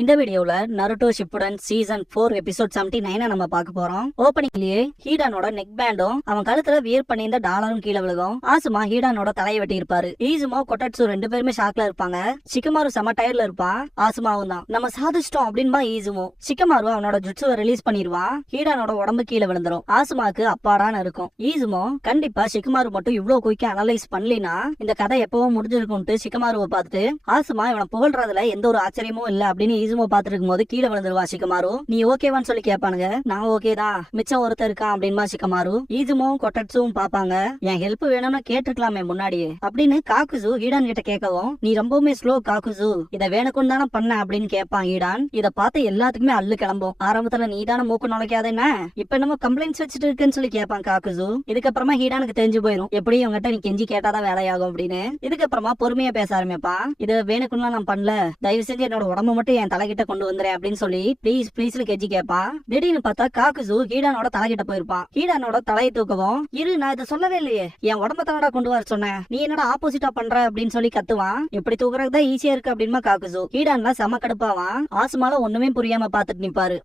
இந்த வீடியோல Naruto Shippuden season 4 episode 79 நம்ம பார்க்க போறோம். ஓப்பனிங்லயே ஹீடானோட நெக் பேண்டும் அவன் கழுத்துல வியர் பண்ணியிருந்த டாலரும் கீழே விழுகும். ஆசுமா ஹீடானோட தலையை வெட்டி இருப்பாரு. ஈசுமோ கொட்டட்சு ரெண்டு பேருமே ஷாக்ல இருப்பாங்க. சிக்கமாரு செம டயர்ல இருப்பான். ஆசுமாவும் தான் நம்ம சாதிச்சிட்டோம் அப்படின்பா ஈசுமோ. சிக்கமாரு அவனோட ஜுட்சுவை ரிலீஸ் பண்ணிடுவான். ஹீடானோட உடம்பு கீழே விழுந்துரும். ஆசுமாக்கு அப்பாடான்னு இருக்கும். ஈசுமோ கண்டிப்பா சிக்கமாரு மட்டும் இவ்வளவு குயிக்கா அனலைஸ் பண்ணலினா இந்த கதை எப்பவும் முடிஞ்சிருக்கும்ட்டு சிக்கமாருவை பார்த்துட்டு ஆசுமா இவனை புகழ்றதுல எந்த ஒரு ஆச்சரியமும் இல்ல அப்படின்னு ஈசுமோ பாத்துட்டு இருக்கும் போது கீழே விழுந்துருவா சிக்கமாரு. நீ ஓகேவான்னு சொல்லி கேட்பானுங்க. நான் ஓகே தான், மிச்சம் ஒருத்தர் இருக்கான் அப்படின்மா சிக்கமாரு. ஈசுமோ கொட்டட்சும் பாப்பாங்க. என் ஹெல்ப் வேணும்னா கேட்டுக்கலாமே முன்னாடியே அப்படின்னு காக்குசு ஈடான் கிட்ட கேட்கவும், நீ ரொம்பவுமே ஸ்லோ காக்குசு, இத வேணுக்கும் தானே பண்ண அப்படின்னு கேட்பான் ஈடான். இத பார்த்து எல்லாத்துக்குமே அல்லு கிளம்பும். ஆரம்பத்துல நீ தானே மூக்கு நுழைக்காத என்ன, இப்ப என்னமோ கம்ப்ளைண்ட்ஸ் வச்சுட்டு இருக்குன்னு சொல்லி கேட்பான் காக்குசு. இதுக்கப்புறமா ஈடானுக்கு தெரிஞ்சு போயிடும் எப்படி இவங்கிட்ட நீ கெஞ்சி கேட்டாதான் வேலையாகும் அப்படின்னு. இதுக்கப்புறமா பொறுமையா பேச ஆரம்பிப்பான். இத வேணுக்குன்னா நான் பண்ணல, தயவு செஞ்சு என்னோட உடம்பு மட்டும் என் தலைகிட்ட கொண்டு வந்துறேன் அப்படின்னு சொல்லி ப்ளீஸ் ப்ளீஸ்ல கெஞ்சி கேட்பான். திடீர்னு பார்த்தா காக்குசு ஹீடானோட தலைகிட்ட போயிருப்பான். ஹீடானோட தலையை தூக்கவும், இரு நான் இதை சொல்லவே இல்லையே, என் உடம்ப தானடா கொண்டு வர சொன்னேன், நீ என்னடா ஆப்போசிட்டா பண்ற அப்படின்னு சொல்லி கத்துவான். இப்படி தூக்குறதுதான் ஈஸியா இருக்கு அப்படின்மா காக்குசு. ஹீடான்ல செம கடுப்பாவான். ஆசுமால ஒண்ணுமே புரியாம பாத்துட்டு நிப்பாரு.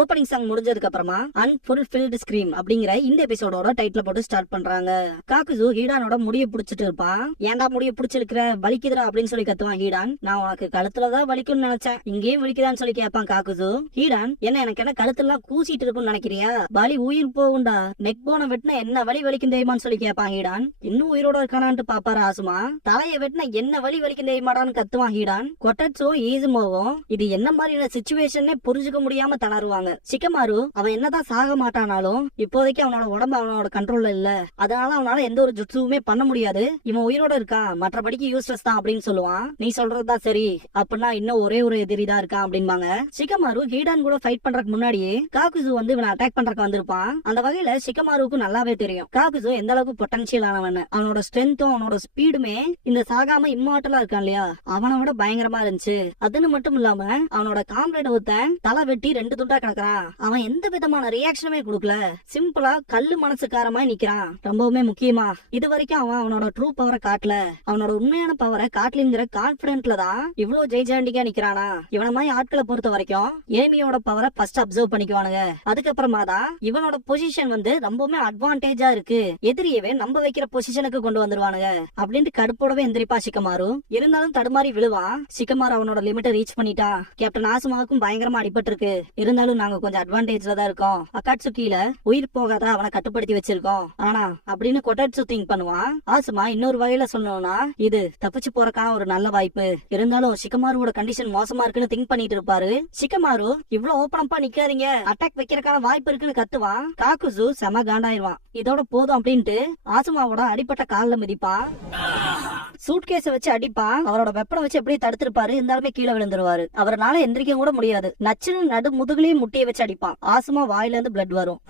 ஓப்பனிங் சாங் முடிஞ்சதுக்கு அப்புறமா அன்ஃபுல்ஃபில்டு ஸ்கிரீம் அப்படிங்கிற இந்த எபிசோடோட டைட்டில் போட்டு ஸ்டார்ட் பண்றாங்க. காக்குசு ஹீடானோட முடிய புடிச்சிட்டு இருப்பான். ஏன்டா முடிய புடிச்சிருக்கிற, வலிக்குதுடா அப்படின்னு சொல்லி கத்துவான் ஹீடான். நான் உனக்கு கழுத்துலதான் வலிக்கும்னு நினைச்சேன், இங்கேயும் வலிக்குதான்னு சொல்லி கேட்பான் காக்குசு. ஹீடான், எனக்கு என்ன கழுத்துலாம் கூசிட்டு இருக்குன்னு நினைக்கிறியா, வலி உயிர் போகுண்டா, நெக் போன வெட்டினா என்ன வலி வலிக்கும் தெரியுமான்னு சொல்லி கேட்பான் ஹீடான். இன்னும் உயிரோட இருக்கானான்ட்டு பாப்பாரு ஆசுமா. தலையை வெட்டினா என்ன வலி வலிக்கும் தெரியுமாடான்னு கத்துவான் ஹீடான். கொட்டட்சும் ஈசுமோவும் இது என்ன மாதிரியான சிச்சுவேஷனே புரிஞ்சுக்க முடியாம தளருவாங்க. சிக்கமாரு அவன் என்னதான் சாக மாட்டானாலும் இப்போதைக்கு அவனோட உடம்பு அவனோட கண்ட்ரோல்ல இல்ல, அதனால அவனால எந்த ஒரு ஜுட்சுவுமே பண்ண முடியாது, இவன் உயிரோட இருக்கான், மற்றபடிக்கு யூஸ்லெஸ் தான் அப்படின்னு சொல்லுவான். நீ சொல்றதுதான் சரி, அப்படின்னா இன்னும் ஒரே ஒரு எதிரி தான் இருக்கான் அப்படின்பாங்க. சிக்கமாரு ஹீடான் கூட ஃபைட் பண்றதுக்கு முன்னாடியே காக்குசு வந்து இவனை அட்டாக் பண்றதுக்கு வந்திருப்பான். அந்த வகையில சிக்கமாருக்கு நல்லாவே தெரியும் காக்குசு எந்த அளவுக்கு பொட்டன்சியல் ஆனவன். அவனோட ஸ்ட்ரென்த்தும் அவனோட ஸ்பீடுமே இந்த சாகாம இம்மார்ட்டலா இருக்கான் இல்லையா, அவனை விட பயங்கரமா இருந்துச்சு. அதுன்னு மட்டும் இல்லாம அவனோட காம்ரேட் ஒருத்தன் தலை வெட்டி ரெண்டு துண்டா கிடக்குறான். அவன் எந்த விதமான ரியாக்ஷனுமே கொடுக்கல, சிம்பிளா கல்லு மனசுக்காரமா நிக்கிறான். ரொம்பவுமே முக்கியமா இது வரைக்கும் அவன் அவனோட ட்ரூ பவரை காட்டல, அவனோட உண்மையான பவரை காட்டலிங்கிற கான்பிடென்ட்ல தான் இவ்வளவு ஜெய்ஜாண்டிக்கா நிக்கிறானா. இவன மாதிரி ஆட்களை பொறுத்த வரைக்கும் ஏமியோட பவரை ஃபர்ஸ்ட் அப்சர்வ் பண்ணிக்குவானுங்க, அதுக்கப்புறமா தான் இவனோட பொசிஷன் வந்து ரொம்பவுமே அட்வான்டேஜா இருக்கு, எதிரியவே நம்ப வைக்கிற பொசிஷனுக்கு கொண்டு வந்துருவானுங்க அப்படின்ட்டு கடுப்போடவே எந்திரிப்பா சிக்கமாரு. இருந்தாலும் தடுமாறி விழுவான். சிக்கமாரு அவனோட லிமிட்டை ரீச் பண்ணிட்டான். கேப்டன் ஆசுமாவுக்கும் பயங்கரமா அடிபட்டு இருக்கு, இருந்தாலும் நாங்க கொஞ்சம் அட்வான்டேஜ்ல தான் இருக்கோம், அக்காட்சுக்கில உயிர் போகாத அவனை கட்டுப்படுத்தி வச்சிருக்கோம். ஆனா அப்படின்னு கொட்டட்சு திங்க் பண்ணுவான். ஆசுமா இன்னொரு வகையில சொல்லணும்னா இது தப்பிச்சு போறக்கான ஒரு நல்ல வாய்ப்பு, இருந்தாலும் சிக்கமாருவோட கண்டிஷன் மோசமா இருக்குன்னு திங்க் பண்ணிட்டு இருப்பாரு. சிக்கமாரு இவ்வளவு ஓப்பனப்பா நிக்காதீங்க, அட்டாக் வைக்கிறக்கான வாய்ப்பு இருக்குன்னு கத்துவான். காக்குசு செம காண்டாயிருவான். இதோட போதும் அப்படின்ட்டு ஆசுமாவோட அடிப்பட்ட கால்ல மிதிப்பான். சூட்கேஸ வச்சு அடிப்பான். அவரோட வெப்பனை வச்சு எப்படியே தடுத்திருப்பாரு, இருந்தாலுமே கீழே விழுந்துருவாரு. அவரால எந்திரிக்க கூட முடியாது. நச்சுன்னு நடு முதுகுலயும் முட்டியை வச்சு அடிப்பான். ஆசுமா வாயில இருந்து பிளட் வரும்.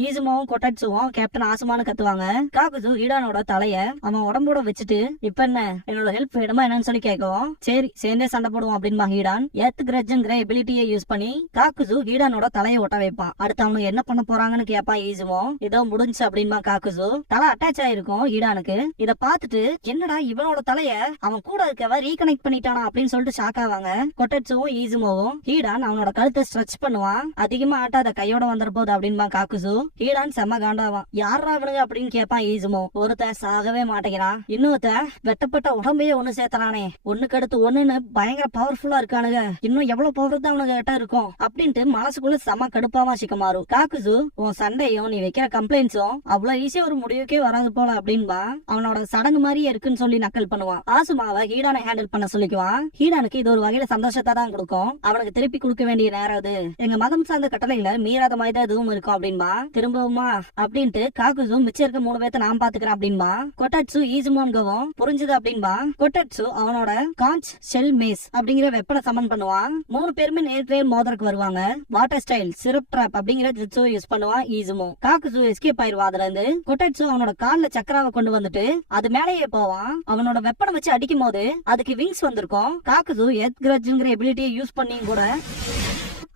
ஈசுமாவும் கொட்டட்சுவும் கேப்டன் ஆசுமானு கத்துவாங்க. காக்குசு ஈடானோட தலைய அவன் உடம்போட வச்சுட்டு இப்ப என்ன என்னோட ஹெல்ப் வேணுமா என்னன்னு சொல்லி கேட்கவும், சரி சேர்ந்தே சண்டை போடுவோம் அப்படின்பா ஈடான். ஏத்து கிரட்ஜுங்கிற எபிலிட்டியை யூஸ் பண்ணி காக்குசு ஈடானோட தலையை ஒட்ட வைப்பான். அடுத்து அவனுக்கு என்ன பண்ண போறாங்கன்னு கேட்பான் ஈசுவும். இதோ முடிஞ்சு அப்படின்பா காக்குசு. தலை அட்டாச் ஆயிருக்கும் ஈடானுக்கு. இத பாத்துட்டு என்னடா இவனோட தலைய அவன் கூட இருக்கவ ரீகனெக்ட் பண்ணிட்டானா அப்படின்னு சொல்லிட்டு ஷாக் ஆவாங்க கொட்டட்சுவும் ஈசுமோவும். ஈடான் அவனோட கழுத்தை ஸ்ட்ரெச் பண்ணுவான். அதிகமா ஆட்டாத கையோட வந்துட போகுது அப்படின்பா காக்குசு. ஈடான் செம்ம காண்டாவான். யாரா அவனுங்க அப்படின்னு கேட்பான் ஈசுமோ. ஒருத்தன் சாகவே மாட்டேங்கிறான், இன்னொருத்தன் வெட்டப்பட்ட உடம்பையே ஒண்ணு சேர்த்தனானே, ஒண்ணுக்கு அடுத்து ஒண்ணுன்னு பயங்கர பவர்ஃபுல்லா இருக்கானுங்க, இன்னும் எவ்வளவு பவர் தான் அவனுக்கு கிட்ட இருக்கும் அப்படின்ட்டு மனசுக்குள்ள செம்ம கடுப்பாவா சிக்கமாரு. காக்குசு உன் சண்டையும் நீ வைக்கிற கம்ப்ளைண்ட்ஸும் அவ்வளவு ஈஸியா ஒரு முடிவுக்கே வராது போல அப்படின்பா. அவனோட சடங்கு மாதிரியே இருக்குன்னு சொல்லி நக்கல் பண்ணுவான். ஆசுமாவை ஹீடானை ஹேண்டில் பண்ண சொல்லிக்குவான். ஹீடானுக்கு இது ஒரு வகையில சந்தோஷத்தை தான் கொடுக்கும். அவனுக்கு திருப்பி கொடுக்க வேண்டிய நேரம் அது, எங்க மதம் சார்ந்த கட்டளையில மீறாத மாதிரி தான் எதுவும் இருக்கும் அப்படின்பா. திரும்பவுமா அப்படின்ட்டு காக்குசு மிச்சம் இருக்க 3 பேர்த்த நான் பாத்துக்கிறேன் அப்படின்பா. கொட்டாட்சு ஈசுமோன்கவும் புரிஞ்சுது அப்படின்பா. கொட்டாட்சு அவனோட காஞ்ச் ஷெல் மேஸ் அப்படிங்கிற வெப்பனை சமன் பண்ணுவான். 3 பேருமே நேர்ல மோதருக்கு வருவாங்க. வாட்டர் ஸ்டைல் சிரப் ட்ராப் அப்படிங்கிற ஜிட்ஸோ யூஸ் பண்ணுவான் ஈசுமோ. காக்குசு எஸ்கேப் ஆயிருவா அதுல இருந்து. கொட்டாட்சு அவனோட கால்ல சக்கராவை கொண்டு வந்துட்டு அது மேலேயே போவான். அவனோட வெப்பனை வச்சு அடிக்கும் போது அதுக்கு விங்ஸ் வந்திருக்கும். காக்குசு எர்த் கிரட்ஜ்ங்கிற எபிலிட்டியை யூஸ் பண்ணியும் கூட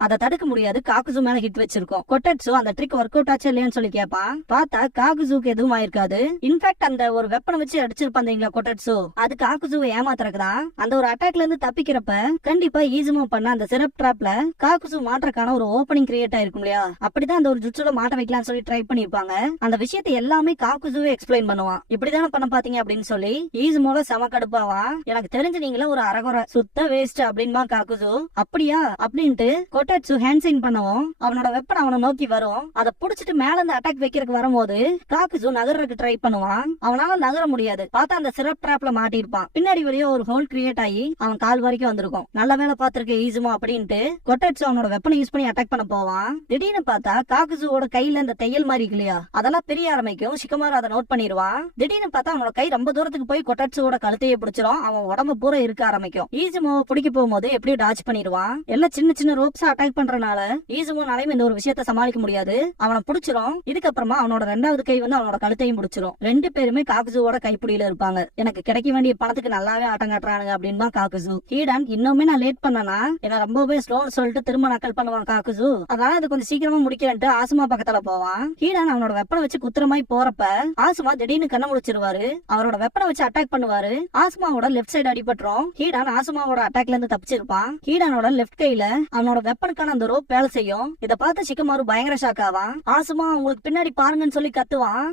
அதை தடுக்க முடியாது. காக்குசு மேல ஹிட் வச்சிருக்கோம். கொட்டாட்சு அந்த ட்ரிக் ஒர்க் அவுட் ஆச்சு இல்லையான்னு சொல்லி கேட்பான். பார்த்தா காக்குசுக்கு எதுவும் ஆயிருக்காது. இன்ஃபேக்ட் அந்த ஒரு வெப்பனை வச்சு அடிச்சிருப்பாங்க கொட்டாட்சு அது காக்குசுவை ஏமாத்துறதுதான். அந்த ஒரு அட்டாக்ல இருந்து தப்பிக்கிறப்ப கண்டிப்பா ஈசுமோ பண்ண அந்த சிரப் ட்ராப்ல காக்குசு மாற்றக்கான ஒரு ஓப்பனிங் கிரியேட் ஆயிருக்கும் இல்லையா, அப்படிதான் அந்த ஒரு ஜுட்சுல மாட்ட வைக்கலாம்னு சொல்லி ட்ரை பண்ணிருப்பாங்க. அந்த விஷயத்தை எல்லாமே காக்குசுவே எக்ஸ்பிளைன் பண்ணுவான். இப்படிதானே பண்ண பாத்தீங்க அப்படின்னு சொல்லி ஈசுமோல செம கடுப்பாவான். எனக்கு தெரிஞ்சு நீங்களே ஒரு அரகுறை சுத்த வேஸ்ட் அப்படின்பா காக்குசு. அப்படியா அப்படின்ட்டு கொட்டாட்சு ஹேண்ட் சைன் பண்ணவும் அவனோட வெப்பன் அவனை நோக்கி வரும். அதை புடிச்சிட்டு மேல இருந்து அட்டாக் வைக்கிறதுக்கு வரும்போது காக்குசு நகர்றதுக்கு ட்ரை பண்ணுவான். அவனால நகர முடியாது. பார்த்தா அந்த சிரப் ட்ராப்ல மாட்டிருப்பான். பின்னாடி வழியா ஒரு ஹோல் கிரியேட் ஆகி அவன் கால் வரைக்கும் வந்திருக்கும். நல்ல வேலை பார்த்திருக்க ஈசுமோ அப்படின்ட்டு கொட்டாட்சு அவனோட வெப்பனை யூஸ் பண்ணி அட்டாக் பண்ண போவான். திடீர்னு பார்த்தா காக்குசுவோட கையில இந்த தையல் மாதிரி இருக்கு இல்லையா, அதெல்லாம் பெரிய ஆரம்பிக்கும். ஷிகமாரு அதை நோட் பண்ணிடுவான். திடீர்னு பார்த்தா அவனோட கை ரொம்ப தூரத்துக்கு போய் கொட்டாட்சுவோட கழுத்தையே பிடிச்சிரும். அவன் உடம்பு பூரா இருக்க ஆரம்பிக்கும். ஈசுமோ பிடிக்க போகும்போது எப்படியும் டாச் பண்ணிடுவான். எல்லாம் சின்ன சின்ன ரோப்ஸ் அட்டாக் பண்றனால ஈசுமோனாலையும் இந்த ஒரு விஷயத்தை சமாளிக்க முடியாது. அவனை பிடிச்சிரும். இதுக்கப்புறமா அவனோட 2வது கை வந்து அவனோட கழுத்தையும் பிடிச்சிரும். 2 பேருமே காக்குசுவோட கைப்பிடியில இருப்பாங்க. எனக்கு கிடைக்க வேண்டிய பணத்துக்கு நல்லாவே ஆட்டம் காட்டுறானுங்க அப்படின்பா காக்குசு. ஹீடான் இன்னுமே நான் லேட் பண்ணனா என்ன ரொம்பவே ஸ்லோன்னு சொல்லிட்டு திரும்ப நக்கல் பண்ணுவான் காக்குசு. அதனால அது கொஞ்சம் சீக்கிரமா முடிக்கிறேன்ட்டு ஆசுமா பக்கத்துல போவான். ஹீடான் அவனோட வெப்பனை வச்சு குத்துறமாய் போறப்ப ஆசுமா திடீர்னு கண்ண முடிச்சிருவாரு. அவரோட வெப்பனை வச்சு அட்டாக் பண்ணுவாரு. ஆசுமாவோட லெஃப்ட் சைடு அடிபட்டுரும். ஹீடான் ஆசுமாவோட அட்டாக்ல இருந்து தப்பிச்சிருப்பான். ஹீடானோட லெஃப்ட் கையில அவனோட வெப்பனுக்கான அந்த ரோப் வேலை செய்யும். இத பார்த்து ஷிகமாரு பயங்கர ஷாக் ஆவான். ஆசுமா உங்களுக்கு பின்னாடி பாருங்கன்னு சொல்லி கத்துவான்.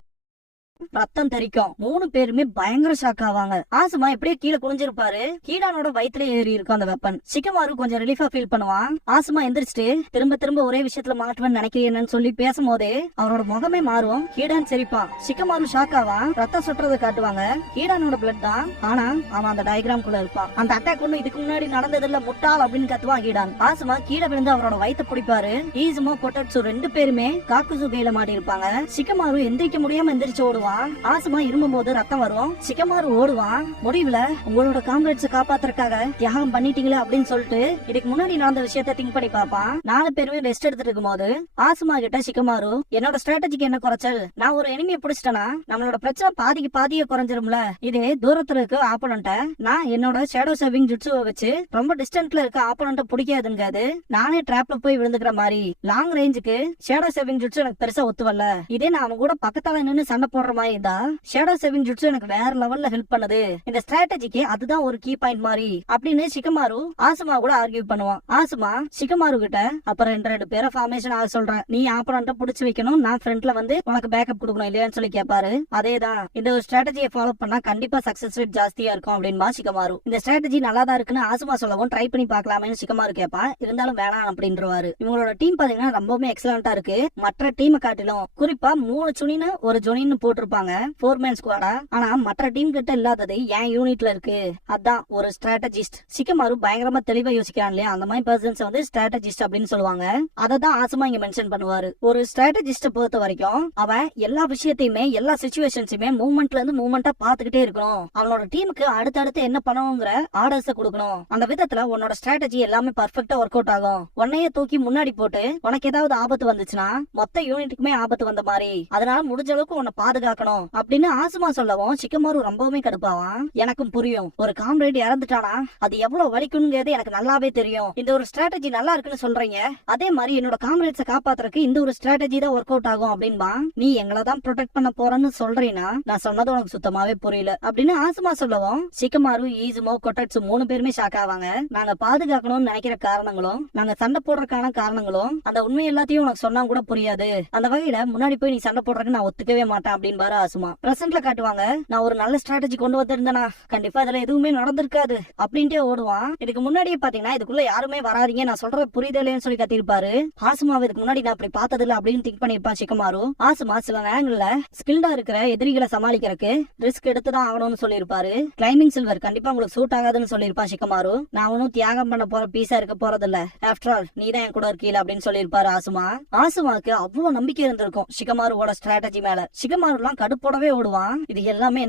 ரத்தம் தெரிக்கும். 3 பேருமே பயங்கர ஷாக் ஆவாங்க. ஆசுமா எப்படியே கீழே குனிஞ்சிருப்பாரு. ஹீடானோட வயித்துல ஏறி இருக்கும் அந்த வெப்பன். ஷிகமாரு கொஞ்சம் ரிலீஃபா ஃபீல் பண்ணுவான். ஆசுமா எந்திரிச்சிட்டு திரும்ப திரும்ப ஒரே விஷயத்துல மாட்டுவேன்னு நினைக்கிறேன்னு சொல்லி பேசும்போதே அவரோட முகமே மாறும். ஹீடான் சிரிப்பான். ஷிகமாரு ஷாக் ஆவான். ரத்தம் சுட்டுறதை காட்டுவாங்க. ஹீடானோட பிளட் தான், ஆனா அவன் அந்த டயக்ராம் குள்ள இருப்பான். அந்த அட்டாக் ஒண்ணு இதுக்கு முன்னாடி நடந்ததில்ல முட்டாள் அப்படின்னு கத்துவான் ஹீடான். ஆசுமா கீழே விழுந்து அவரோட வயித்தை பிடிப்பாரு. ஈசுமோ கொட்டாட்சு 2 பேருமே காக்குசு கையில மாட்டி இருப்பாங்க. ஷிகமாரு எந்திரிக்க முடியாம எந்திரிச்சு ஓடுவான். ஆசுமா இருமும் போது ரத்தம் வரும். ஷிகமாரு ஓடுவான். முடிவுல உங்களோட காம்ரேட்ஸ் காப்பாத்துறதுக்காக தியாகம் பண்ணிட்டீங்களே அப்படின்னு சொல்லிட்டு இதுக்கு முன்னாடி நடந்த விஷயத்த திங்க் பண்ணி பாப்பான். 4 பேருமே ரெஸ்ட் எடுத்துட்டு இருக்கும் போது ஆசுமா கிட்ட ஷிகமாரு என்னோட ஸ்ட்ராட்டஜிக்கு என்ன குறைச்சல், நான் ஒரு எனிமியை பிடிச்சிட்டேனா நம்மளோட பிரச்சனை பாதிக்கு பாதியே குறைஞ்சிரும்ல. இதே தூரத்துல இருக்க ஆப்போனண்ட நான் என்னோட ஷேடோ சேவிங் ஜுட்சுவை வச்சு ரொம்ப டிஸ்டன்ஸ்ல இருக்க ஆப்போனண்ட பிடிக்காதுங்காது நானே டிராப்ல போய் விழுந்துக்கிற மாதிரி. லாங் ரேஞ்சுக்கு ஷேடோ சேவிங் ஜுட்சு எனக்கு பெருசா ஒத்துவல்ல. இதே நான் அவன் கூட பக்கத்தால நின்னு சண்டை போடுற மாதிரி இருந்தா ஷேடோ சேவிங் ஜுட்சு எனக்கு வேற லெவல்ல ஹெல்ப் பண்ணுது. இந்த ஸ்ட்ராட்டஜிக்கு அதுதான் ஒரு கீ பாயிண்ட் மாதிரி அப்படின்னு ஷிகமாரு ஆசுமா கூட ஆர்கியூ பண்ணுவான். ஆசுமா ஷிகமாரு கிட்ட அப்புறம் 2 பேரை ஃபார்மேஷன் ஆக சொல்றேன், நீ ஆப்போனண்ட புடிச்சு வைக்கணும், நான் ஃப்ரண்ட்ல வந்து உனக்கு பேக்கப் கொடுக்கணும் இல்லையான்னு சொல்லி கேட்பாரு. அதேதான் இந்த ஒரு ஸ்ட்ராட்டஜியை ஃபாலோ பண்ணா கண்டிப்பா சக்சஸ் ரேட் ஜாஸ்தியா இருக்கும் அப்படின்பா ஷிகமாரு. இந்த ஸ்ட்ராட்டஜி நல்லா தான் இருக்குன்னு ஆசுமா சொல்லவும் ட்ரை பண்ணி பார்க்கலாமேன்னு ஷிகமாரு கேட்பான். இருந்தாலும் வேணாம் அப்படின்றவாரு. இவங்களோட டீம் பாத்தீங்கன்னா ரொம்பவுமே எக்ஸலண்டா இருக்கு. மற்ற டீமை காட்டிலும் குறிப்பா 3 சுனின்னு ஒரு ஜொனின்னு போட்டிருப்பாங்க 4 மேன் ஸ்குவாடா. ஆனா மற்ற டீம் கிட்ட இல்லாதது என் யூனிட்ல இருக்கு. அதான் ஒரு ஸ்ட்ராட்டஜிஸ்ட். ஷிகமாரு பயங்கரமா தெளிவா யோசிக்கிறான் இல்லையா, அந்த மாதிரி பர்சன்ஸ் வந்து ஸ்ட்ராட்டஜிஸ்ட் அப்படின்னு சொல்லுவாங்க. அததான் ஆசுமா இங்க மென்ஷன் பண்ணுவாரு. ஒரு ஸ்ட்ராட்டஜிஸ்ட பொறுத்த வரைக்கும் அவன் எல்லா விஷயத்தையுமே எல்லா சிச்சுவேஷன்ஸுமே மூவ்மெண்ட்ல இருந்து மூவ்மெண்டா பாத்துக்கிட்டே இருக்கணும். அவனோட டீமுக்கு அடுத்தடுத்து என்ன பண்ணணுங்கிற ஆர்டர்ஸ் கொடுக்கணும். அந்த விதத்துல உன்னோட ஸ்ட்ராட்டஜி எல்லாமே பர்ஃபெக்ட்டா ஒர்க் அவுட் ஆகும். உன்னையே தூக்கி முன்னாடி போட்டு உனக்கு ஏதாவது ஆபத்து வந்துச்சுன்னா மொத்த யூனிட்டுக்குமே ஆபத்து வந்த மாதிரி. அதனால முடிஞ்ச அளவுக்கு உன்னை பாதுகாக்கணும் அப்படின்னு ஆசுமா சொல்லவும் ஷிகமாரு ரொம்பவுமே கடுப்பாவான். எனக்கும் புரியும், ஒரு காம்ரேட் இறந்துட்டானா அது எவ்வளவு வலிக்கும்ங்கிறது எனக்கு நல்லாவே தெரியும். இந்த ஒரு ஸ்ட்ராட்டஜி நல்லா இருக்குன்னு சொல்றீங்க, அதே மாதிரி என்னோட காம்ரேட்ஸை காப்பாத்துறதுக்கு இந்த ஒரு ஸ்ட்ராட்டஜி தான் ஒர்க் அவுட் ஆகும் அப்படின்பா. நீ எங்களை தான் ப்ரொடெக்ட் பண்ண போறேன்னு சொல்றீனா நான் சொன்னது உனக்கு சுத்தமாவே புரியல அப்படின்னு ஆசுமா சொல்லவும் ஷிகமாரு ஈசுமோ கொட்டாட்சு 3 பேருமே ஷாக் ஆவாங்க. நாங்க பாதுகாக்கணும்னு நினைக்கிற காரணங்களும் நாங்க சண்டை போடுறதுக்கான காரணங்களும் அந்த உண்மை எல்லாத்தையும் உனக்கு சொன்னா கூட புரியாது. அந்த வகையில முன்னாடி போய் நீ சண்டை போடுறதுக்கு நான் ஒத்துக்கவே மாட்டேன் அப்படின்னு அப்படின்பாரு ஆசுமா. பிரசன்ட்ல காட்டுவாங்க, நான் ஒரு நல்ல ஸ்ட்ராட்டஜி கொண்டு வந்திருந்தேனா கண்டிப்பா இதுல எதுவுமே நடந்திருக்காது அப்படின்ட்டே ஓடுவான். இதுக்கு முன்னாடியே பாத்தீங்கன்னா இதுக்குள்ள யாருமே வராதீங்க, நான் சொல்றது புரிதலேன்னு சொல்லி கத்திருப்பாரு. ஆசுமாவை இதுக்கு முன்னாடி நான் அப்படி பார்த்ததில்ல அப்படின்னு திங்க் பண்ணிருப்பா சிக்கமாரு. ஆசுமா சில நேரங்கள்ல ஸ்கில்டா இருக்கிற எதிரிகளை சமாளிக்கிறதுக்கு ரிஸ்க் எடுத்துதான் ஆகணும்னு சொல்லியிருப்பாரு. கிளைம்பிங் சில்வர் கண்டிப்பா உங்களுக்கு சூட் ஆகாதுன்னு சொல்லியிருப்பா சிக்கமாரு. நான் ஒன்னும் தியாகம் பண்ண போற பீஸா இருக்க போறதில்ல, ஆஃப்டர் ஆல் நீ தான் என் கூட இருக்கீல அப்படின்னு சொல்லியிருப்பாரு ஆசுமா. ஆசுமாக்கு அவ்வளவு நம்பிக்கை இருந்திருக்கும் சிக்கமாருவோட ஸ்ட்ராட்டஜி மேல. சிக்கமாரு எல்லாம் கடுப்போடவே ஓடுவான். இது எல்லாமே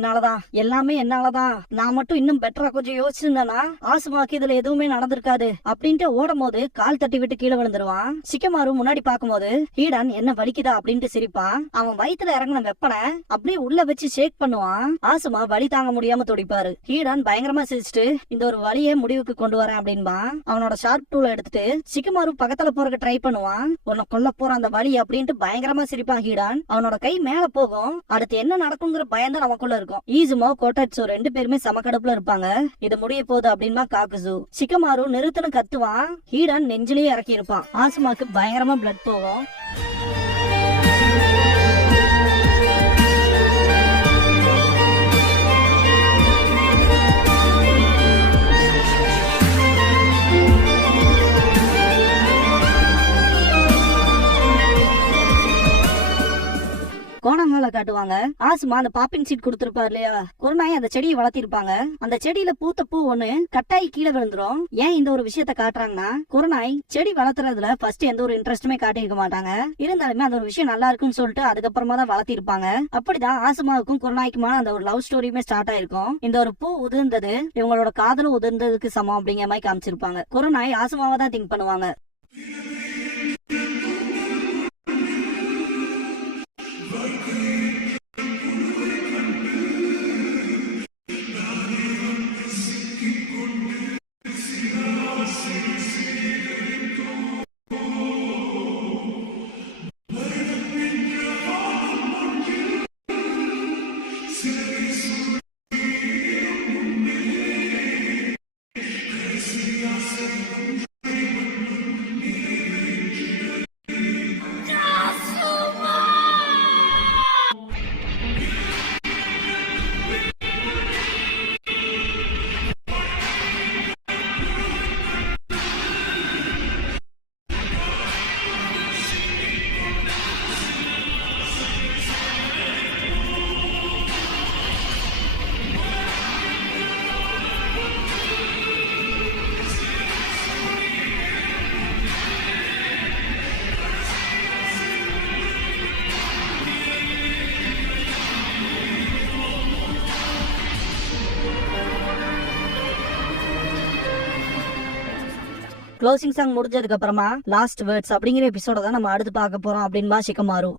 என்னாலதான், நான் மட்டும் இன்னும் பெட்டரா கொஞ்சம் யோசிச்சிருந்தேன்னா ஆசுமாக்கு இதுல எதுவுமே நடந்திருக்காது அப்படின்ட்டு ஓடும் போது கால் தட்டி விட்டு கீழே விழுந்துருவான். சிக்கமாரு முன்னாடி பாக்கும்போது ஹீடான் என்ன வலிக்குதா அப்படின்ட்டு சிரிப்பான். அவன் வயித்துல இறங்கின வெப்பனை அப்படியே உள்ள வச்சு ஷேக் பண்ணுவான். ஆசுமா வலி தாங்க முடியாம துடிப்பாரு. ஹீடான் பயங்கரமா சிரிச்சுட்டு இந்த ஒரு வலியை முடிவுக்கு கொண்டு வரேன் அப்படின்பா. அவனோட ஷார்ப் டூல எடுத்துட்டு சிக்கமாரு பக்கத்துல போறதுக்கு ட்ரை பண்ணுவான். உன்னை கொல்ல போற அந்த வலி அப்படின்ட்டு பயங்கரமா சிரிப்பான் ஹீடான். அவனோட கை மேல போகும். அடுத்து என்ன நடக்குங்கிற பயம் தான் நமக்குள்ள இருக்கும். ஈசுமோ கோட்டாட்சோ ரெண்டு பேருமே சமக்கடுப்புல இருப்பாங்க. இது முடிய போகுது அப்படின்பா காக்குசு. சிக்கமாரு நிறுத்தனு கத்துவான். ஹீடான் நெஞ்சிலேயே இறக்கி இருப்பான். ஆசுமாக்கு பயங்கரமா பிளட் போகும். கோணங்கால காட்டுவாங்க. ஆசுமா அந்த பாப்பின் சீட் கொடுத்திருப்பாரு இல்லையா, ஒரு நாய் அந்த செடியை வளர்த்திருப்பாங்க. அந்த செடியில பூத்த பூ ஒண்ணு கட்டாயி கீழே விழுந்துரும். ஏன் இந்த ஒரு விஷயத்த காட்டுறாங்கன்னா, குருநாய் செடி வளர்த்துறதுல ஃபர்ஸ்ட் எந்த ஒரு இன்ட்ரெஸ்ட்டுமே காட்டியிருக்க மாட்டாங்க. இருந்தாலுமே அந்த ஒரு விஷயம் நல்லா இருக்குன்னு சொல்லிட்டு அதுக்கப்புறமா தான் வளர்த்திருப்பாங்க. அப்படிதான் ஆசுமாவுக்கும் குருநாய்க்குமான அந்த ஒரு லவ் ஸ்டோரியுமே ஸ்டார்ட் ஆயிருக்கும். இந்த ஒரு பூ உதிர்ந்தது இவங்களோட காதலும் உதிர்ந்ததுக்கு சமம் அப்படிங்கிற மாதிரி காமிச்சிருப்பாங்க. குருநாய் ஆசுமாவை தான் திங்க் பண்ணுவாங்க. க்ளோசிங் சாங் முடிஞ்சதுக்கு அப்புறமா லாஸ்ட் வேர்ட்ஸ் அப்படிங்கிற எபிசோட தான் நம்ம அடுத்து பார்க்க போறோம் அப்படின்பா சிக்கமாரு.